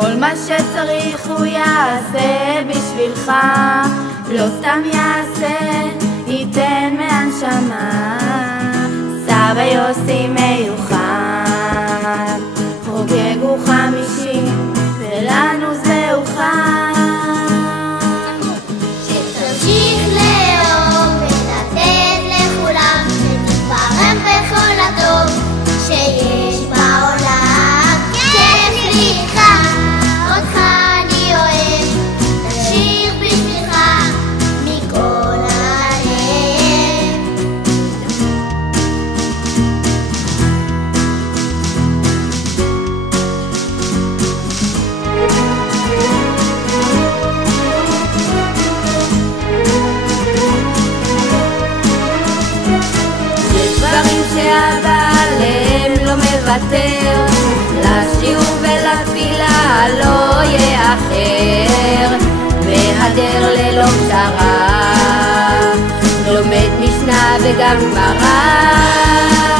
כל מה שצריך הוא יעשה בשבילך, לא סתם יעשה, ייתן מהנשמה. סבא יוסי מיוחד, חוגג הוא 50 ולנו זהו חג. שתמשיך לאהוב ולתת לכולם, שתתברך בכל הטוב שיש בעולם. כן סליחה, אותך אני אוהב, תשאיר בשבילך מכל הלב. יש דברים שאבא עליהם לא מוותר, לשיעור ולתפילה לא יאחר, והדר ללא פשרה, לומד משנה וגם גמרא.